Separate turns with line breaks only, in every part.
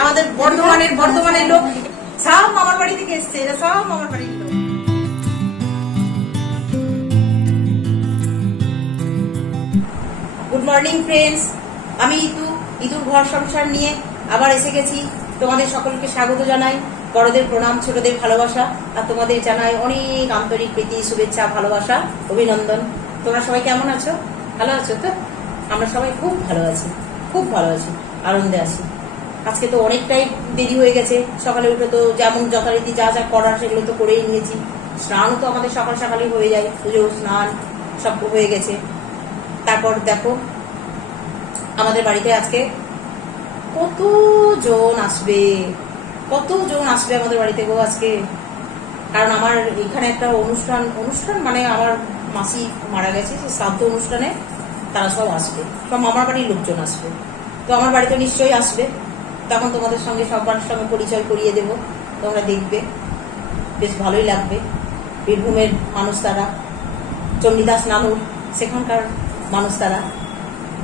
আমাদের বর্ধমানের বর্ধমানের লোক। সব মামার বাড়ি থেকে এসছে, এরা সব মামার বাড়ির লোক। গুড মর্নিং ফ্রেন্ডস আমি ইতু, ইতুর ঘর সংসার নিয়ে আবার এসে গেছি। তোমাদের সকলকে স্বাগত জানাই। বড়দের প্রণাম, ছোটদের ভালোবাসা, আর তোমাদের জানাই অনেক আন্তরিক প্রীতি, শুভেচ্ছা, ভালোবাসা, অভিনন্দন। তোমরা সবাই কেমন আছো? ভালো আছো তো? আমরা সবাই খুব ভালো আছি, খুব ভালো আছি, আনন্দে আছি। আজকে তো অনেকটাই দেরি হয়ে গেছে। সকালে উঠে তো যেমন যথারীতি যা যা করার সেগুলো তো করেই নিয়েছি। স্নানও তো আমাদের সকাল সকালই হয়ে যায় পুজো স্নান সব হয়ে গেছে। তারপর দেখো, আমাদের বাড়িতে আজকে কত জন আসবে? কত জন আসবে আমাদের বাড়িতে গো আজকে? কারণ আমার এখানে একটা অনুষ্ঠান অনুষ্ঠান মানে আমার মাসি মারা গেছে, সে শ্রাদ্ধ অনুষ্ঠানে তারা সব আসবে। সব মামার বাড়ির লোকজন আসবে। তো আমার বাড়িতে নিশ্চয়ই আসবে। তখন তোমাদের সঙ্গে সবার সঙ্গে পরিচয় করিয়ে দেব। তোমরা দেখবে। বেশ ভালোই লাগবে। বীরভূমের মানুষ তারা, চণ্ডীদাস নানুর, সেখানকার মানুষ তারা।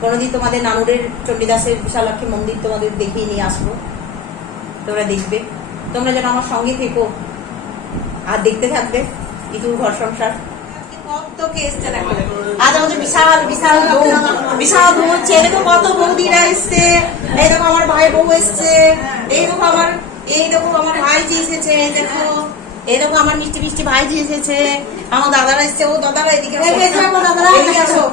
কোনোদিন তোমাদের নানুরের, চণ্ডীদাসের বিশালাক্ষী মন্দির তোমাদের দেখিয়ে নিয়ে আসব। তোমরা দেখবে। তোমরা যেন আমার সঙ্গে থেকো। আর দেখতে থাকবে। ইতুর ঘর সংসার। কত আমাদের বিশাল বিশাল বিশাল দেখো কত বৌদিরা এসছে। দেখো আমার বউ এসছে। এই দেখো আমার এই দেখো আমার ভাইজি এসেছে এই দেখো এই দেখো আমার মিষ্টি মিষ্টি ভাইজি এসেছে। আমার দাদারা এসছে। ও দাদারা এদিকে আসো।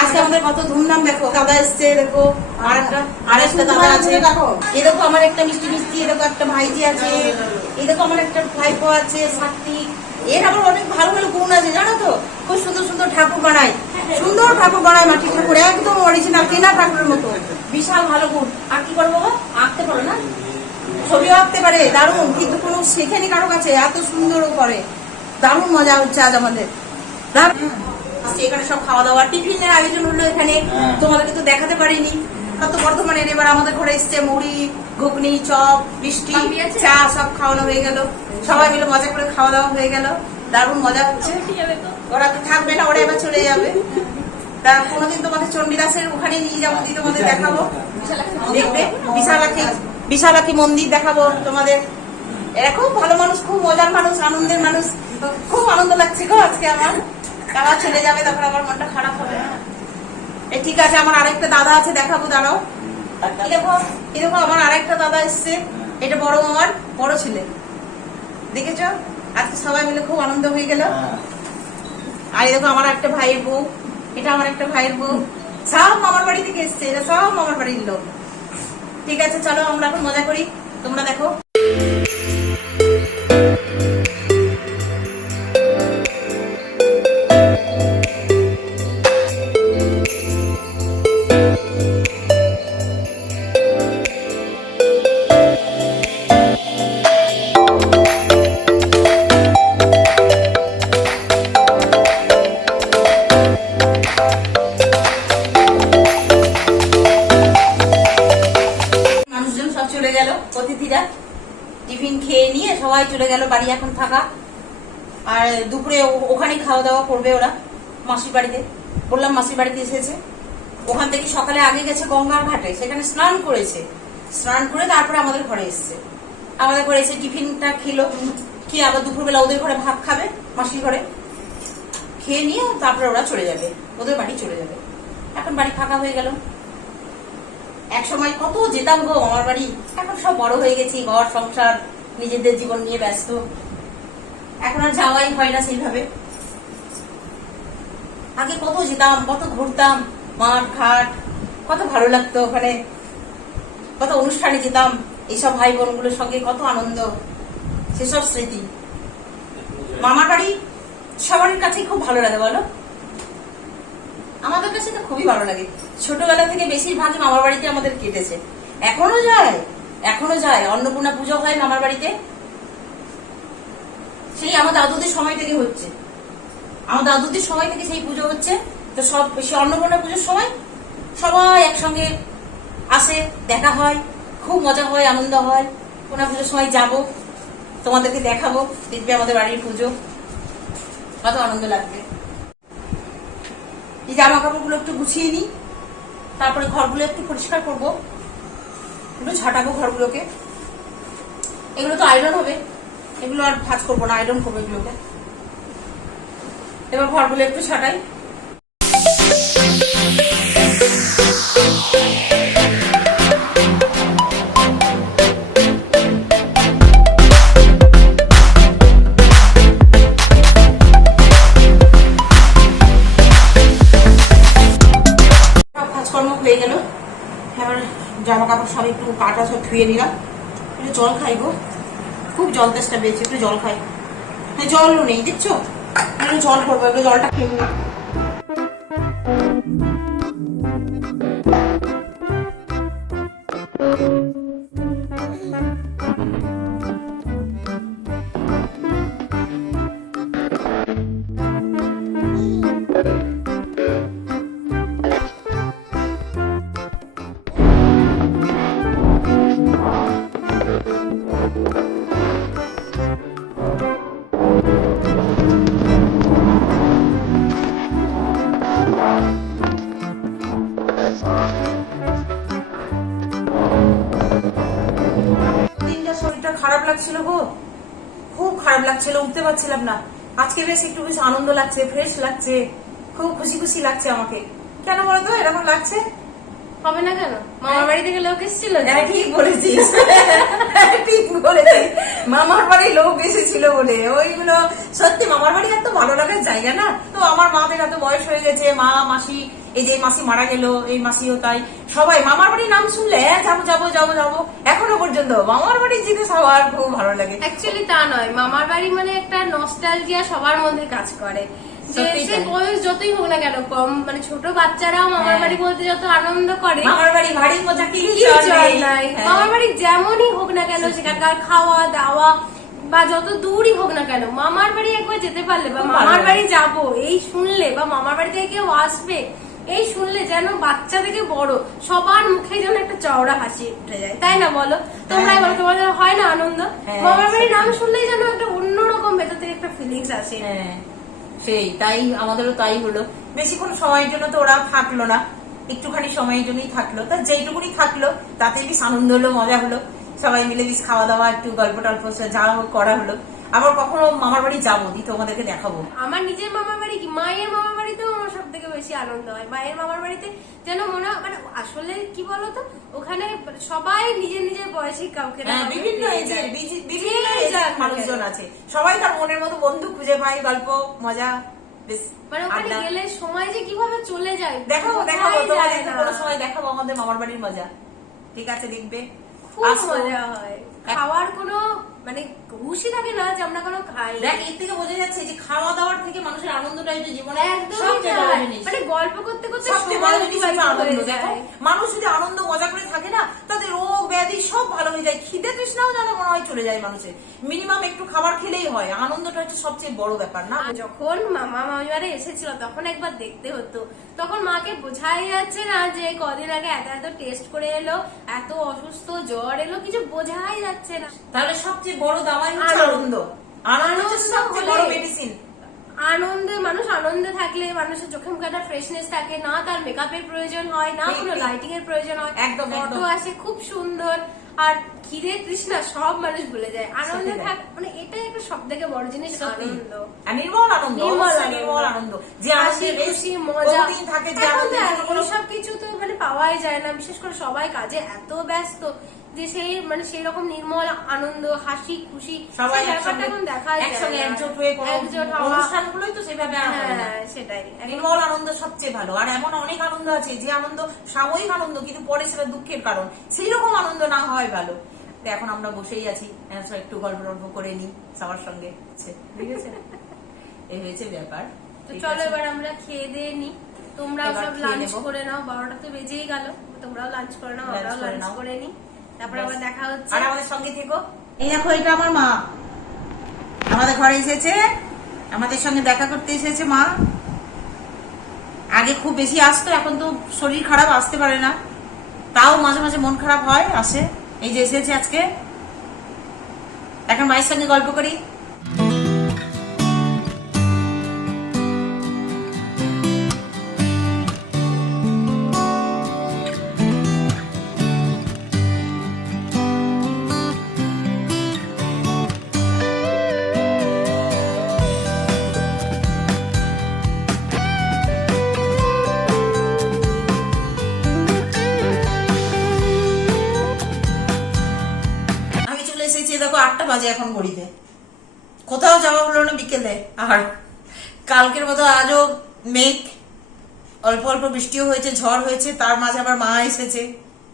আজকে আমাদের কত ধুমধাম দেখো দাদা এসছে দেখো আর একটা আর একটা দাদা আছে এই দেখো আমার একটা মিষ্টি মিষ্টি এরকম একটা ভাইজি আছে। এই দেখো আমার একটা ভাইপো আছে সাত্বিক। এর আবার অনেক ভালো ভালো গুণ আছে জানো তো? খুব সুন্দর সুন্দর ঠাকুর বানায়। সুন্দর ঠাকুর বানায় মাটি ঠাকুর একদম অরিজিনাল কেনা ঠাকুরের মতো। বিশাল ভালো গুণ। আর কি করব বাবা? আঁকতে পারো না? ছবিও আঁকতে পারে দারুণ। কিন্তু কোনো শেখেনি কারও কাছে এত সুন্দরও করে। দারুণ মজা হচ্ছে আজ আমাদের। এখানে সব খাওয়া দাওয়া টিফিনের আয়োজন হলো এখানে।
হ্যাঁ।
তোমাদেরকে তো দেখাতে পারিনি। তো বর্ধমানের এবার আমাদের ঘরে এসছে মুড়ি ঘুগনি চপ মিষ্টি চা সব খাওয়ানো হয়ে গেল। সবাই মিলে মজা করে খাওয়া দাওয়া হয়ে গেল। দারুণ মজা হচ্ছে। ওরা তো থাকবে না ওরা এবার চলে যাবে। তা কোনোদিন তোমাদের চণ্ডীদাসের ওখানে নিয়ে যাব, দিয়ে তোমাদের দেখাবো। দেখবে? বিশালাক্ষী বিশালাক্ষী মন্দির দেখাবো তোমাদের। এরা খুব ভালো মানুষ, খুব মজার মানুষ, আনন্দের মানুষ। খুব আনন্দ লাগছে গো আজকে আমার। তারা চলে যাবে, তখন আমার মনটা খারাপ হবে এ, ঠিক আছে, আমার আরেকটা দাদা আছে, দেখাবো, দাঁড়াও। দেখো দেখো, আমার আরেকটা দাদা এসছে। এটা বড় মামার, বড় ছেলে। দেখেছ? আজকে সবাই মিলে খুব আনন্দ হয়ে গেল। আর দেখো, আমার একটা ভাইয়ের বউ। এটা আমার একটা ভাইয়ের বউ। সব মামার বাড়ি থেকে এসছে, এটা সব মামার বাড়ির লোক। ঠিক আছে, চলো আমরা এখন মজা করি। তোমরা দেখো। সবাই চলে গেল, বাড়ি এখন থাকা আর দুপুরে ও- ওখানেই খাওয়া দাওয়া করবে ওরা, মাসির বাড়িতে। বললাম মাসির বাড়িতে এসেছে। ওখান থেকে সকালে আগে গেছে গঙ্গার ঘাটে, সেখানে স্নান করেছে। স্নান করে তারপরে আমাদের ঘরে এসেছে। আমাদের ঘরে এসে টিফিনটা খেলো। খেয়ে আবার দুপুরবেলা ওদের ঘরে ভাত খাবে, মাসির ঘরে? খেয়ে নিয়ে তারপরে ওরা চলে যাবে। ওদের বাড়ি চলে যাবে। এখন বাড়ি ফাঁকা হয়ে গেল। এক সময় কত যেতাম গো, আমার বাড়ি। এখন সব বড় হয়ে গেছি, ঘর, সংসার। নিজেদের জীবন নিয়ে ব্যস্ত। এখন আর যাওয়াই হয় না সেইভাবে। আগে কত যেতাম, কত ঘুরতাম, মাঠ, ঘাট, কত ভালো লাগতো ওখানে, কত অনুষ্ঠানে যেতাম, এইসব ভাই বোনগুলোর সঙ্গে কত আনন্দ, সেসব স্মৃতি। মামার বাড়ি সবার কাছেই খুব ভালো লাগে, বলো? আমাদের কাছে তো খুবই ভালো লাগে। ছোটবেলা থেকে বেশিরভাগই মামার বাড়িতে আমাদের কেটেছে। এখনও যায়? এখনও যায়, অন্নপূর্ণা পুজো হয় মামার বাড়িতে? সেই আমার দাদুদের সময় থেকে হচ্ছে। আমার দাদুদের সময় থেকে সেই পুজো হচ্ছে। তো সব, সেই অন্নপূর্ণা পুজোর সময় সবাই একসঙ্গে আসে, দেখা হয়, খুব মজা হয়, আনন্দ হয়। কোনা পুজোর সময় যাব, তোমাদেরকে দেখাবো, দেখবে আমাদের বাড়ির পুজো। কত আনন্দ লাগবে। এই জামা কাপড়গুলো একটু গুছিয়ে নিই, তারপরে ঘরগুলো একটু পরিষ্কার করব। একটু ঝাঁটাবো ঘরগুলোকে। এগুলো তো আয়রন হবে। এগুলো আর ভাজ করব না আয়রন করব এগুলোকে। এবার ঘরগুলো একটু ছাটাই ধুয়ে নিলাম। একটু জল খাই গো। খুব জল তেষ্টা পেয়েছি, একটু জল খাই। জলও নেই, দেখছ? জল করব একটু জলটা খেয়ে লাগছিল উঠতে পারছিলাম না। আজকে বেশ একটু বেশ আনন্দ লাগছে ফ্রেশ লাগছে। খুব খুশি খুশি লাগছে আমাকে। কেন বলো তো এরকম লাগছে?
হবে না কেন? মামার বাড়ি থেকে লোক এসেছিল
হ্যাঁ ঠিক বলেছিস। ঠিক বলেছিস। মামার বাড়ি লোক এসেছিল বলে। ওইগুলো সত্যি মামার বাড়ি এত ভালো লাগার জায়গা না? তো আমার মাদের এত বয়স হয়ে গেছে মা মাসি এই যে মাসি মারা গেল এই মাসিও তাই। সবাই মামার বাড়ির নাম শুনলে হ্যাঁ যাব যাব যাব যাব। এখনও পর্যন্ত মামার বাড়ির জিনিস সবার খুব ভালো লাগে।
অ্যাকচুয়ালি তা নয় মামার বাড়ি মানে একটা নস্টালজিয়া সবার মধ্যে কাজ করে। যে বয়স যতই হোক না কেন কম মানে ছোট বাচ্চারাও মামার
হ্যাঁ।
বাড়ি বলতে যত আনন্দ করে
মামার বাড়ি ভারী মজা কি
নাই।
হ্যাঁ।
মামার বাড়ি যেমনই হোক না কেন সেখানকার খাওয়া দাওয়া বা যত দূরই হোক না কেন মামার বাড়ি একবার যেতে পারলে বা মামার বাড়ি যাব এই শুনলে বা মামার বাড়ি থেকে কেউ আসবে এই শুনলে যেন বাচ্চা থেকে বড় সবার মুখে যেন একটা চওড়া হাসি উঠে যায়। তাই না বলো? তোমরাই
হ্যাঁ,
বলো তোমাদের হয় না আনন্দ?
হ্যাঁ,
মামার বাড়ির নাম শুনলেই যেন একটা অন্যরকম ভেতর থেকে একটা ফিলিংস আসে।
হ্যাঁ সেই তাই আমাদেরও তাই হলো। বেশিক্ষণ সময়ের জন্য তো ওরা থাকল না। একটুখানি সময়ের জন্যই থাকল। তা যেইটুকুনি থাকল তাতে বেশ আনন্দ হলো মজা হলো। সবাই মিলে বেশ খাওয়া দাওয়া একটু গল্প টল্প যা হোক করা হলো। আবার কখনো মামার বাড়ি যাব দি তোমাদেরকে দেখাবো।
আমার নিজের মামার বাড়ি কি? মায়ের মামার বাড়ি থেকে বেশি আনন্দ হয়। মায়ের মামার বাড়িতে যেন মনে হয় মানে আসলে কি বলতো ওখানে সবাই নিজের নিজের বয়সী কাউকে
হ্যাঁ বিভিন্ন মানুষজন আছে। সবাই তার মনের মতো বন্ধু খুঁজে পায় গল্প মজা
মানে ওখানে গেলে সময় যে কীভাবে চলে যায়
দেখাবো দেখাবো তোমাদের কোনো সময় দেখাবো আমাদের মামার বাড়ির মজা। ঠিক আছে দেখবে।
খুব মজা হয়। খাওয়ার কোনো মানে খুশি থাকে না যে আমরা কোনো খাই
দেখ এর থেকে বোঝা যাচ্ছে যে খাওয়া দাওয়ার থেকে মানুষের আনন্দটাই তো জীবনে। জিনিস
মানে গল্প করতে করতে।
মানুষ যদি আনন্দ মজা করে থাকে না তাদের রোগ ব্যাধি সব ভালো হয়ে যায় খিদে তৃষ্ণাও যেন মনে হয় চলে যায় মানুষের। মিনিমাম একটু খাবার খেলেই হয় আনন্দটা হচ্ছে সবচেয়ে বড় ব্যাপার না?
যখন মামা মামিমারা এসেছিল তখন একবার দেখতে হতো। তখন মাকে বোঝাই যাচ্ছে না যে কদিন আগে এত এত টেস্ট করে এলো এত অসুস্থ জ্বর এলো কিছু বোঝাই যাচ্ছে না।
তাহলে সবচেয়ে বড় দাওয়াই হচ্ছে
আনন্দ।
আনন্দ। সবচেয়ে বড় মেডিসিন
আনন্দে মানুষ আনন্দে থাকলে মানুষের চোখে মুখে একটা ফ্রেশনেস থাকে না তার মেকআপের প্রয়োজন হয় না কোনো লাইটিং এর প্রয়োজন হয়।
একদম,
ফটো। আসে খুব সুন্দর। আর খিদে তৃষ্ণা সব মানুষ ভুলে যায়। আনন্দে থাক মানে এটাই একটা সব থেকে বড় জিনিস আনন্দ।
নির্মল আনন্দ
নির্মল আনন্দ।
যে
হাসি খুশি মজা।
থাকে
এইসব কিছু তো পাওয়াই যায় না। বিশেষ করে সবাই কাজে এত ব্যস্ত যে সেই মানে সেই রকম নির্মল আনন্দ হাসি খুশি
সবাই
ব্যাপারটা এখন দেখা যায়
একসঙ্গে একজোট হয়ে কোনো অনুষ্ঠানগুলোই তো সেভাবে আর হয় না।
হ্যাঁ সেটাই।
নির্মল আনন্দ সবচেয়ে ভালো। আর এমন অনেক আনন্দ আছে যে আনন্দ সাময়িক আনন্দ কিন্তু পরে সেটা দুঃখের কারণ। সেই রকম আনন্দ না হয় ভালো। তো এখন আমরা বসেই আছি। এখন একটু গল্প টল্প করে নিই সবার সঙ্গে। ঠিক আছে? এই হয়েছে ব্যাপার।
তো চলো এবার আমরা খেয়ে দিয়ে নি তোমরা সব লাঞ্চ করে নাও বারোটা তো বেজেই গেল। তোমরাও লাঞ্চ করে নাও আমরাও লাঞ্চ করে নি তারপরে আবার দেখা হচ্ছে।
আর আমাদের সঙ্গে থেকো। এই দেখো এটা আমার মা। আমাদের ঘরে এসেছে। আমাদের সঙ্গে দেখা করতে এসেছে মা। আগে খুব বেশি আসতো এখন তো শরীর খারাপ আসতে পারে না। তাও মাঝে মাঝে মন খারাপ হয় আসে। এই যে এসেছে আজকে। এখন মায়ের সঙ্গে গল্প করি। বাজে এখন ঘড়িতে কোথাও যাওয়া হলো না বিকেলে, আর কালকের মতো আজও মেঘ, অল্প অল্প বৃষ্টিও হয়েছে, ঝড় হয়েছে, তার মাঝে আবার মা এসেছে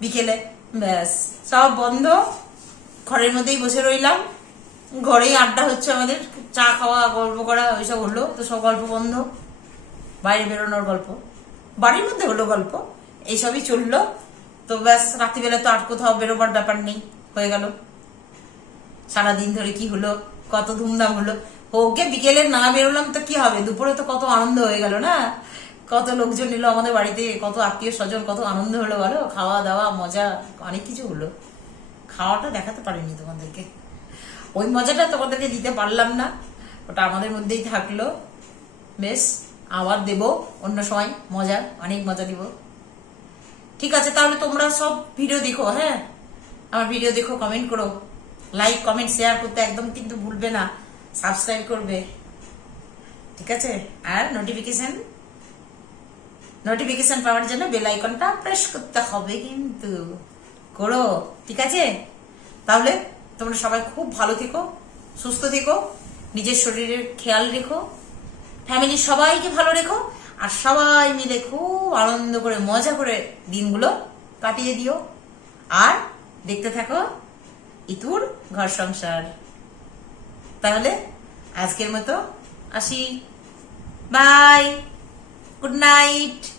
বিকেলে। ব্যাস, সব বন্ধ, ঘরের মধ্যেই বসে রইলাম। ঘরেই আড্ডা হচ্ছে আমাদের, চা খাওয়া, গল্প করা, ওইসব হলো, তো সব গল্প বন্ধ। বাইরে বেরোনোর গল্প। বাড়ির মধ্যে হলো গল্প, এইসবই চলল। তো ব্যাস, রাত্রিবেলা তো আর কোথাও বেরোবার ব্যাপার নেই, হয়ে গেল। সারাদিন ধরে কি হলো, কত ধুমধাম হলো। ওকে বিকেলে না বেরোলাম তো কি হবে? দুপুরে তো কত আনন্দ হয়ে গেল না? কত লোকজন এলো আমাদের বাড়িতে, কত আত্মীয় স্বজন, কত আনন্দ হলো বলো? খাওয়া দাওয়া, মজা, অনেক কিছু হলো। খাওয়াটা দেখাতে পারিনি তোমাদেরকে। ওই মজাটা তোমাদেরকে দিতে পারলাম না। ওটা আমাদের মধ্যেই থাকল। বেশ, আবার দেব অন্য সময়। মজা, অনেক মজা দিব। ঠিক আছে, তাহলে তোমরা সব ভিডিও দেখো হ্যাঁ? আমার ভিডিও দেখো কমেন্ট করো। লাইক কমেন্ট শেয়ার করতে একদম কিন্তু ভুলবে না। সাবস্ক্রাইব করবে। ঠিক আছে? আর নোটিফিকেশন নোটিফিকেশন পাওয়ার জন্য বেল আইকনটা প্রেস করতে হবে কিন্তু। করো। ঠিক আছে? তাহলে তোমরা সবাই খুব ভালো থেকো, সুস্থ থেকো, নিজের শরীরের খেয়াল রেখো ফ্যামিলির সবাইকে ভালো রেখো, আর সবাই মিলে খুব আনন্দ করে, মজা করে দিনগুলো কাটিয়ে দিও। আর দেখতে থাকো। ইতুর ঘর সংসার। তাহলে আজকের মতো আসি। Bye good night.